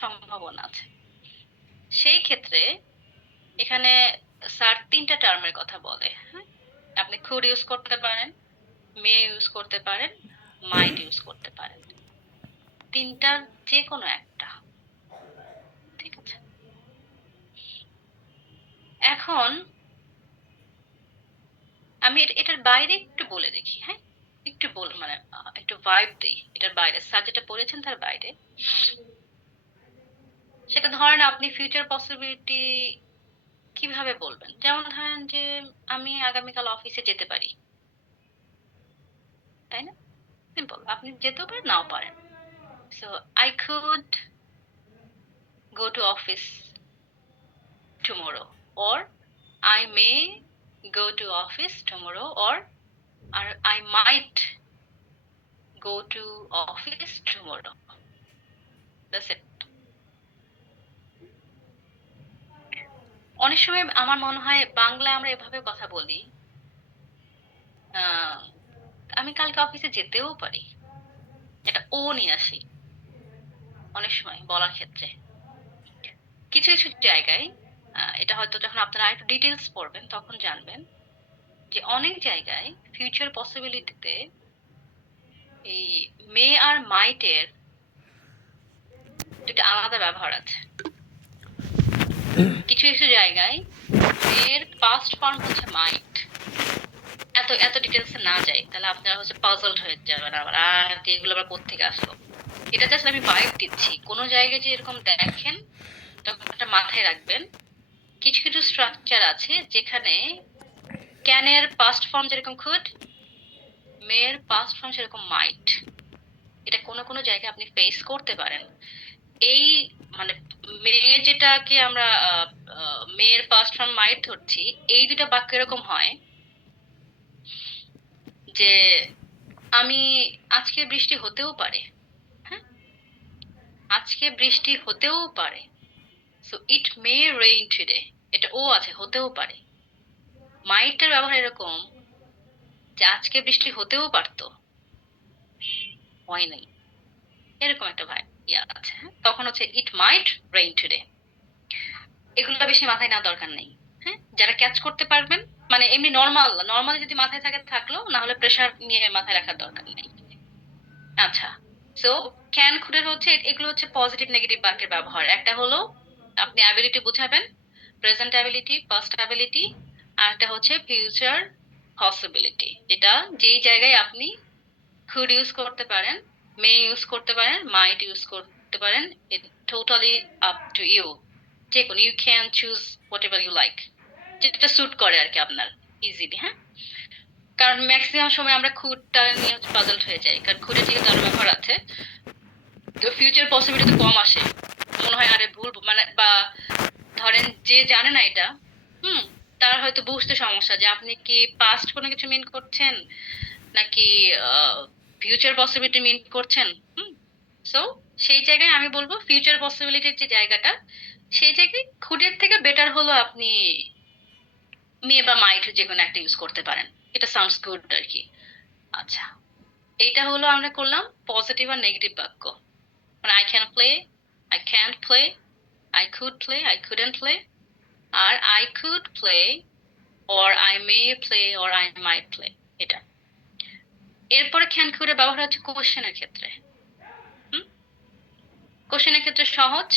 সম্ভাবনা আছে। সেই ক্ষেত্রে এখানে স্যার তিনটা টার্মের কথা বলে। হ্যাঁ, আপনি কুড ইউজ করতে পারেন, মে ইউজ করতে পারেন, মাইট ইউজ করতে পারেন। তিনটার যে কোনো একটা, ঠিক আছে? এখন আমি এটার বাইরে একটু বলে দেখি। হ্যাঁ, একটু মানে একটু ভাইব দিই এটার বাইরে, স্যার যেটা বলেছেন তার বাইরে। সেটা ধরেন আপনি ফিউচার পসিবিলিটি কিভাবে বলবেন, যেমন ধরেন যে আমি আগামীকাল অফিসে যেতে পারি, তাই না? সিম্পল, আপনি যেতেও পারেন নাও পারেন। So I could go to office tomorrow, or I may go to office tomorrow, or I might go to office tomorrow. That's it. অনেক সময় আমার মনে হয় বাংলায় আমরা এভাবে কথা বলি, আহ আমি কালকে অফিসে যেতেও পারি, এটা ও নিয়ে আসি অনেক সময় বলার ক্ষেত্রে। কিছু কিছু জায়গায় এটা হয়তো যখন আপনারা আরেকটু ডিটেলস পড়বেন তখন জানবেন যে অনেক জায়গায় ফিউচার পসিবিলিটিতে এই মে আর মাইটের দুটো আলাদা ব্যবহার আছে। কিছু কিছু জায়গায় মেয়ের পাস্ট ফর্ম হচ্ছে মাইট। এত এত ডিটেলসে না যাই, তাহলে আপনারা হচ্ছে পাজলড হয়ে যাবেন আবার, আর এগুলো আবার কোত্থেকে আসলো। এটা জাস্ট আমি ভাইব দিচ্ছি, কোনো জায়গায় যে এরকম দেখেন তখন একটা মাথায় রাখবেন। কিছু কিছু স্ট্রাকচার আছে যেখানে ক্যানের পাস্ট ফর্ম যেরকম কুড, মেয়ের পাস্ট ফর্ম সেরকম মাইট। এটা কোনো কোনো জায়গায় আপনি ফেস করতে পারেন। এই মানে মেয়ে যেটাকে আমরা মেয়ের পাস্ট ফর্ম মাইট ধরছি, এই দুটা বাক্য এরকম হয় যে আমি আজকে বৃষ্টি হতেও পারে। হ্যাঁ, আজকে বৃষ্টি হতেও পারে। So it may rain today, এটা ও আছে, হতেও পারে। মাইটের ব্যবহার এরকম যে আজকে বৃষ্টি হতেও পারতো, হয় নাই, এরকম একটা ভাই ইয়া আছে। হ্যাঁ, তখন হচ্ছে ইট মাইট রেইন টুডে। এগুলো বেশি মাথায় না দরকার নেই। হ্যাঁ, যারা ক্যাচ করতে পারবেন, মানে এমনি নর্মালি যদি মাথায় থাকে থাকলো, না হলে প্রেসার নিয়ে মাথায় রাখার দরকার নেই। আচ্ছা, সো ক্যান খুডের হচ্ছে এগুলো হচ্ছে পজিটিভ নেগেটিভ বাক্যের ব্যবহার। একটা হলো আপনি অ্যাবিলিটি বুঝাবেন, প্রেজেন্ট অ্যাবিলিটি, পাস্ট অ্যাবিলিটি, আর একটা হচ্ছে ফিউচার পসিবিলিটি, যেটা যেই জায়গায় আপনি কুড ইউজ করতে পারেন, মে ইউজ করতে পারেন, মাইট ইউজ করতে পারেন। It totally up to you, যে কোনো, you can choose whatever you like, যেটা স্যুট করে আর কি আপনার ইজিলি। হ্যাঁ, কারণ ম্যাক্সিমাম সময় আমরা খুঁতটা নিয়ে হচ্ছে পাজলড হয়ে যাই, কারণ খুঁটে ঠিক তার ব্যবহার আছে, তো ফিউচার পসিবিলিটি কম আসে। মনে হয় আরে ভুল মানে, বা ধরেন যে জানে না এটা, হুম, তার হয়তো বুঝতে সমস্যা যে আপনি কি পাস্ট কোনো কিছু মিন করছেন নাকি ফিউচার পসিবিলিটি মিন করছেন। হুম, সো সেই জায়গায় আমি বলবো ফিউচার পসিবিলিটির যে জায়গাটা, সেই জায়গায় খুঁটের থেকে বেটার হলো আপনি মে বা মাইট যে কোনো একটা ইউজ করতে পারেন। এটা সাউন্ডস গুড আর কি। আচ্ছা, এইটা হলো আমরা করলাম পজিটিভ আর নেগেটিভ বাক্য। মানে I can play, I can't play, I could play, I couldn't play, আর I could play, or I may play, or I might play. এটা এরপরে ক্যান কুডের ব্যবহার হচ্ছে কোশ্চেনের ক্ষেত্রে। হুম, কোশ্চেনের ক্ষেত্রে সহজ,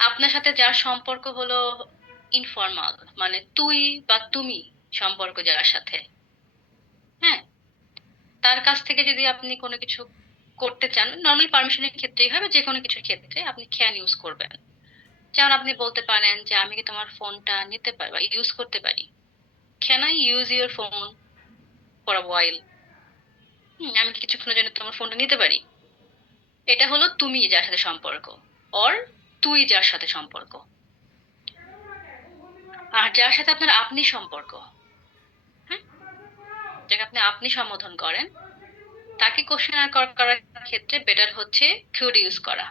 আপনার সাথে যার সম্পর্ক হলো ইনফর্মাল, মানে তুই বা তুমি সম্পর্ক যার সাথে, হ্যাঁ, তার কাছ থেকে যদি আপনি কোনো কিছু করতে চান, নর্মালি পারমিশনের ক্ষেত্রেই হবে, যে কোনো কিছুর ক্ষেত্রে আপনি ক্যান ইউজ করবেন। যেমন আপনি বলতে পারেন যে আমি কি তোমার ফোনটা নিতে পারি বা ইউজ করতে পারি, can I use your phone for a while. আমি কি কিছুক্ষণের জন্য তোমার ফোনটা নিতে পারি। এটা হলো তুমি যার সাথে সম্পর্ক, অর তুই যার সাথে সম্পর্ক। আর যার সাথে আপনার আপনি সম্পর্ক, হ্যাঁ, যাকে আপনি আপনি সম্বোধন করেন, তাকে কোশ্চেন করার ক্ষেত্রে বেটার হচ্ছে কুড ইউজ করা।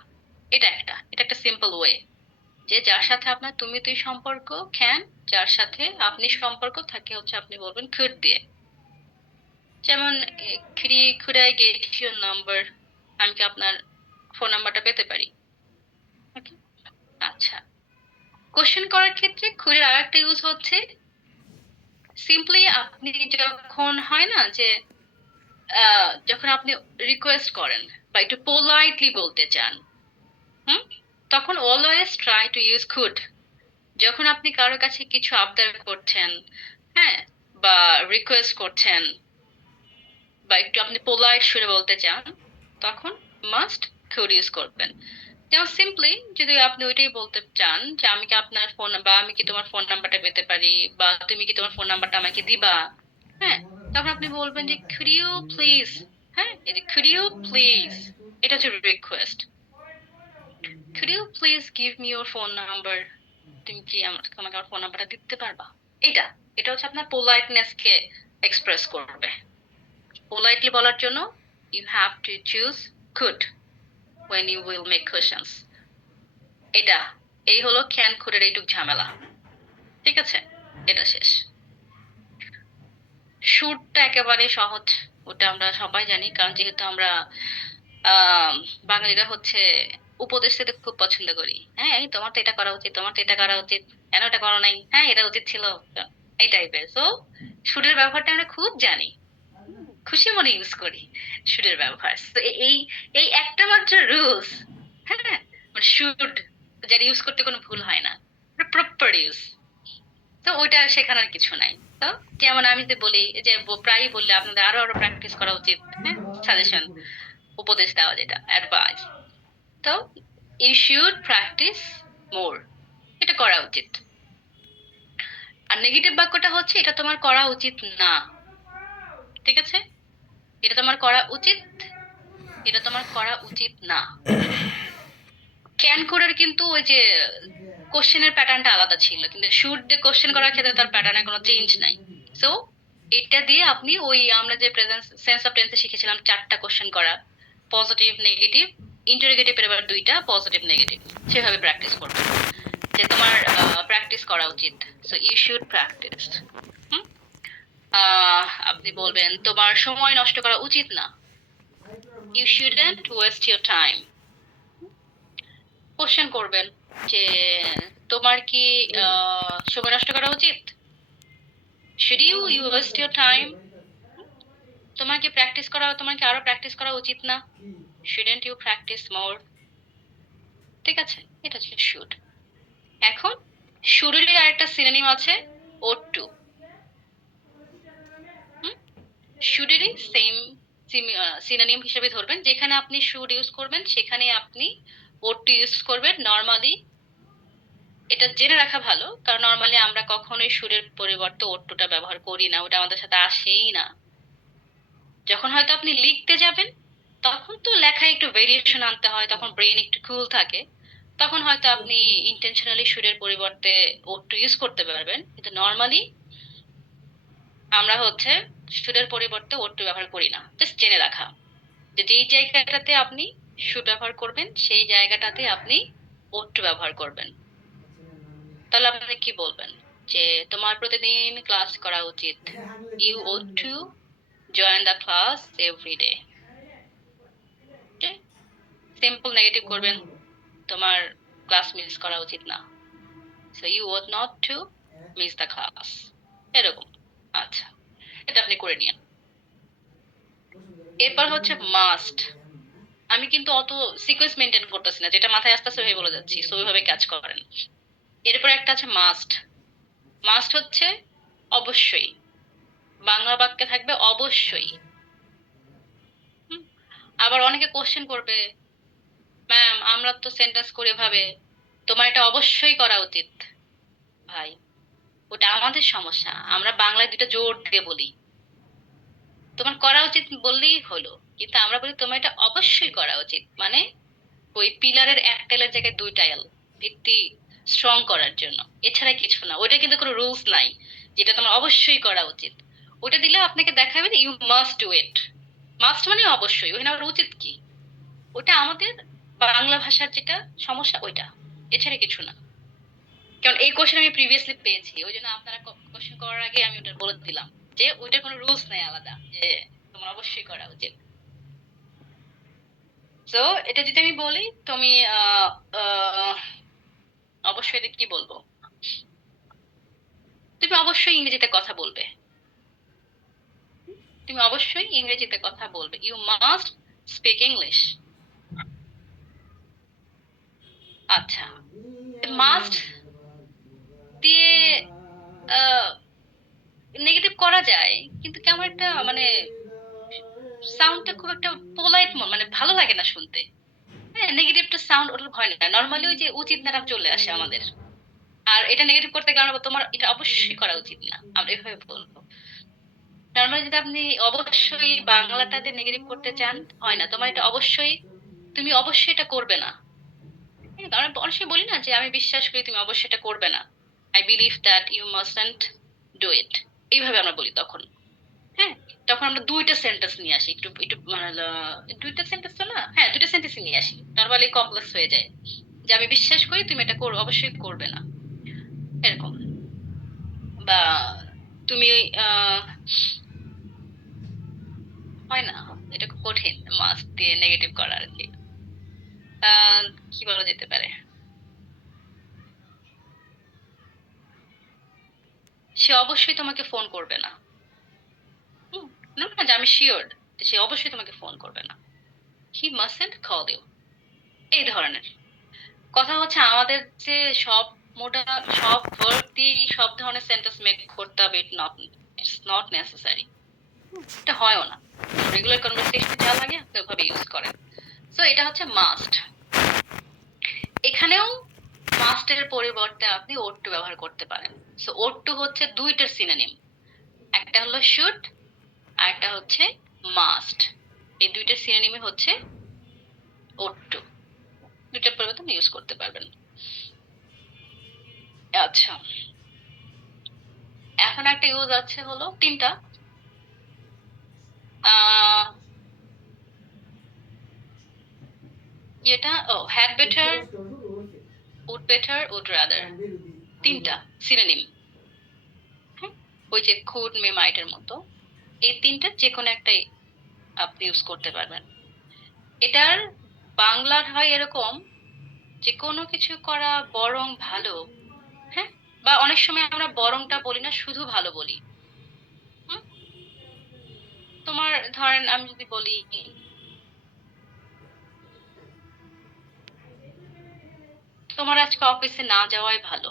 এটা একটা সিম্পল ওয়ে, যে যার সাথে আপনার তুমি তুই সম্পর্ক ক্যান, যার সাথে আপনি সম্পর্ক থাকে হচ্ছে আপনি বলবেন কুড দিয়ে। যেমন could I get your number, আমি কি আপনার ফোন নাম্বারটা পেতে পারি। ওকে, আচ্ছা। কোশ্চেন করার ক্ষেত্রে খুঁড়ের আরেকটা ইউজ হচ্ছে সিম্পলি আপনি যখন হয় না যে যখন আপনি রিকোয়েস্ট করেন বা একটু পোলাইটলি বলতে চান, হুম, তখন always try to use could. যখন আপনি কারোর কাছে কিছু আবদার করছেন, হ্যাঁ, বা রিকোয়েস্ট করছেন বা একটু আপনি পোলাইট সুরে বলতে চান, তখন মাস্ট কুড ইউজ করবেন। যেমন সিম্পলি যদি আপনি ওইটাই বলতে চান যে আমি কি আপনার ফোন বা আমি কি তোমার ফোন নাম্বারটা পেতে পারি, বা তুমি কি তোমার ফোন নাম্বারটা আমাকে দিবা, হ্যাঁ, তখন আপনি বলবেন যে could you please, হ্যাঁ, এই যে could you please, এটা হচ্ছে request. could you please give me your phone number, তুমি কি আমাকে আমার ফোন নাম্বারটা দিতে পারবা। এটা এটা হচ্ছে আপনার পোলাইটনেস কে এক্সপ্রেস করবে। পোলাইটলি বলার জন্য you have to choose could when you will make questions। এটা এই হলো ক্যান খুঁড়ের এইটুক ঝামেলা। ঠিক আছে, এটা শেষ। সুরটা একেবারে সহজ, ওটা আমরা সবাই জানি, কারণ যেহেতু আমরা আহ বাঙালিরা হচ্ছে উপদেশ দিতে খুব পছন্দ করি। হ্যাঁ, এই তোমার তো এটা করা উচিত, তোমার তো এটা করা উচিত, কেন এটা করো নাই, হ্যাঁ এটা উচিত ছিল, এই টাইপের। তো সুরের ব্যবহারটা আমরা খুব জানি, খুশি মনে ইউজ করি সুরের ব্যবহার। তো এই এই একটা মাত্র রুলস, হ্যাঁ, মানে শুড যারা ইউজ করতে কোনো ভুল হয় না, প্রপার ইউজ। তো ওইটা শেখানোর কিছু নাই। তো যেমন আমি যদি বলি যে প্রায়ই বললে আপনাদের আরো আরো প্র্যাকটিস করা উচিত, হ্যাঁ, সাজেশন, উপদেশ দেওয়া, যেটা অ্যাডভাইস। তো ইউ শুড প্র্যাকটিস মোর, এটা করা উচিত। আর নেগেটিভ বাক্যটা হচ্ছে এটা তোমার করা উচিত না। ঠিক আছে, এটা তোমার করা উচিত, এটা তোমার করা উচিত না। ক্যান কোডের কিন্তু ওই যে কোশ্চেনের প্যাটার্নটা আলাদা ছিল, কিন্তু শুড দিয়ে কোশ্চেন করার ক্ষেত্রে তার প্যাটার্নের কোনো চেঞ্জ নাই। সো এটা দিয়ে আপনি ওই আমরা যে প্রেজেন্ট সেন্স অফ টেন্সে শিখেছিলাম চারটা কোশ্চেন করা, পজিটিভ নেগেটিভ, ইন্টারোগেটিভের এবার দুইটা পজিটিভ নেগেটিভ, সেভাবে প্র্যাকটিস করবেন যে তোমার প্র্যাকটিস করা উচিত। So you should practice. আপনি বলবেন তোমার সময় নষ্ট করা উচিত না, you shouldn't waste your time. Question করবেন যে তোমার কি সময় নষ্ট করা উচিত, should you waste your time. তোমার কি প্র্যাকটিস করা, তোমার কি আরো প্র্যাকটিস করা উচিত না, শুডেন্ট ইউ প্র্যাকটিস মোর। ঠিক আছে, এটা হচ্ছে শুড। এখন শুডের আরেকটা সিনোনিম আছে ওড টু। শুডেরই সেম সিনোনিম হিসেবে ধরবেন, যেখানে আপনি শুড ইউজ করবেন সেখানে আপনি ওড টু ইউজ করবেন নর্মালি। এটা জেনে রাখা ভালো, কারণ নর্মালি আমরা কখনোই শুডের পরিবর্তে ওড টুটা ব্যবহার করি না, ওটা আমাদের সাথে আসেই না। যখন হয়তো আপনি লিখতে যাবেন তখন তো লেখায় একটু ভেরিয়েশন আনতে হয়, তখন ব্রেন একটু কুল থাকে, তখন হয়তো আপনি ইন্টেনশনালি সুরের পরিবর্তে ওটু ইউজ করতে পারবেন, কিন্তু নর্মালি আমরা হচ্ছে সুরের পরিবর্তে ওটু ব্যবহার করি না। জাস্ট জেনে রাখা যে যেই জায়গাটাতে আপনি সুর ব্যবহার করবেন সেই জায়গাটাতে আপনি ওটু ব্যবহার করবেন। তাহলে আপনি কি বলবেন যে তোমার প্রতিদিন ক্লাস করা উচিত, you ought to join the class every day. Simple negative করবেন, তোমার ক্লাস মিস করা উচিত না, so you ought not to miss the class, এরকম। আচ্ছা, এটা আপনি করে নিন। এরপর হচ্ছে মাস্ট। আমি কিন্তু অত সিকোয়েন্স মেনটেন করতেছি না, যেটা মাথায় আসতেছে ওইভাবে বলে যাচ্ছি, সো ওইভাবে কাজ করেন। এরপর একটা আছে মাস্ট। মাস্ট হচ্ছে অবশ্যই, বাংলা বাক্যে থাকবে অবশ্যই। হুম, আবার অনেকে কোশ্চেন করবে ম্যাম আমরা তো সেন্টেন্স করে ভাবে, তোমার এটা অবশ্যই করা উচিত। ভাই, ওটা আমাদের সমস্যা, আমরা বাংলায় দুটো জোর দিয়ে বলি, তোমার করা উচিত বললেই হলো, কিন্তু আমরা বলি তোমার এটা অবশ্যই করা উচিত, মানে ওই পিলারের এক টাইলের জায়গায় দুই টাইল, ভিত্তি স্ট্রং করার জন্য, এছাড়া কিছু না। ওইটা কিন্তু কোনো রুলস নাই যেটা তোমার অবশ্যই করা উচিত। ওটা দিলে আপনাকে দেখাবে you must do it. Must মানে অবশ্যই, ওখানে আবার উচিত কি, ওটা আমাদের বাংলা ভাষার যেটা সমস্যা ওইটা, এছাড়া কিছু না। কারণ এই কোশ্চেন আমি প্রিভিয়াসলি পেয়েছি, ওই জন্য আপনারা কোশ্চেন করার আগে আমি ওটা বলে দিলাম যে ওইটার কোনো রুলস নেই আলাদা যে তোমার অবশ্যই করা উচিত। তো এটা যদি আমি বলি, তুমি অবশ্যই এটা কি বলবো, তুমি অবশ্যই ইংরেজিতে কথা বলবে, তুমি অবশ্যই ইংরেজিতে কথা বলবে, ইউ মাস্ট স্পিক ইংলিশ। আচ্ছা, মাস্ট দিয়ে নেগেটিভ করা যায়, কিন্তু কেমন একটা মানে সাউন্ডটা খুব একটা পোলাইট, মানে ভালো লাগে না শুনতে। হ্যাঁ, নেগেটিভটা সাউন্ড ওটা হয় না, নর্মালি ওই যে উচিত নাটা চলে আসে আমাদের। আর এটা নেগেটিভ করতে গেলে তোমার এটা অবশ্যই করা উচিত না, আমরা এভাবে বলবো। নর্মালি যদি আপনি অবশ্যই বাংলাটাতে নেগেটিভ করতে চান, হয় না, তোমার এটা অবশ্যই, তুমি অবশ্যই এটা করবে না। হ্যাঁ, আমরা অবশ্যই বলি না যে আমি বিশ্বাস করি, তুমি অবশ্যই এটা করবে না, I believe that you mustn't do it, এইভাবে আমরা বলি তখন। হ্যাঁ, তখন আমরা দুইটা সেন্টেন্স নিয়ে আসি, একটু একটু মানে দুইটা সেন্টেন্স তো না, হ্যাঁ দুইটা সেন্টেন্স নিয়ে আসি, নর্মালি কমপ্লেক্স হয়ে যায়, যে আমি বিশ্বাস করি তুমি এটা অবশ্যই করবে না, এরকম। বা তুমি আহ হয় না, এটা খুব কঠিন মাস্ক দিয়ে নেগেটিভ করা আর কি। আহ কি বলা যেতে পারে, সে অবশ্যই তোমাকে ফোন করবে না। হুম, না না, যে আমি শিওর সে অবশ্যই তোমাকে ফোন করবে না, হি মাস্টন্ট কল ইউ, এই ধরনের কথা হচ্ছে আমাদের যে সব মোটা সব ভার্ব দিয়ে সব ধরনের সেন্টেন্স মেক করতে হবে, ইটস নট নেসেসারি, এটা হয়ও না। রেগুলার কনভারসেশনে যা লাগে আপনি ওভাবে ইউজ করেন। সো এটা হচ্ছে মাস্ট। এখানেও মাস্টের পরিবর্তে আপনি ওড টু ব্যবহার করতে পারেন। সো ওড টু হচ্ছে দুইটার সিনোনিম, একটা হলো শুড আর একটা হচ্ছে মাস্ট, এই দুইটার সিনোনিমই হচ্ছে ওড টু, দুইটার পরিবর্তে ইউজ করতে পারবেন। আচ্ছা, এখন একটা ইউজ আছে হলো তিনটা, আহ এটা ও had better, would better, would rather, তিনটা সিনোনিম। হ্যাঁ, ওই যে খুড মে মাইটের মতো, এই তিনটা যে কোনো একটাই আপনি ইউজ করতে পারবেন। এটার বাংলার হয় এরকম, যে কোনো কিছু করা বরং ভালো। হ্যাঁ, বা অনেক সময় আমরা বরংটা বলি না, শুধু ভালো বলি। হুম, তোমার ধরেন আমি যদি বলি তোমার আজকে অফিসে না যাওয়াই ভালো,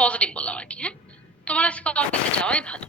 পজিটিভ বললাম আর কি। হ্যাঁ, তোমার আজকে অফিসে যাওয়াই ভালো,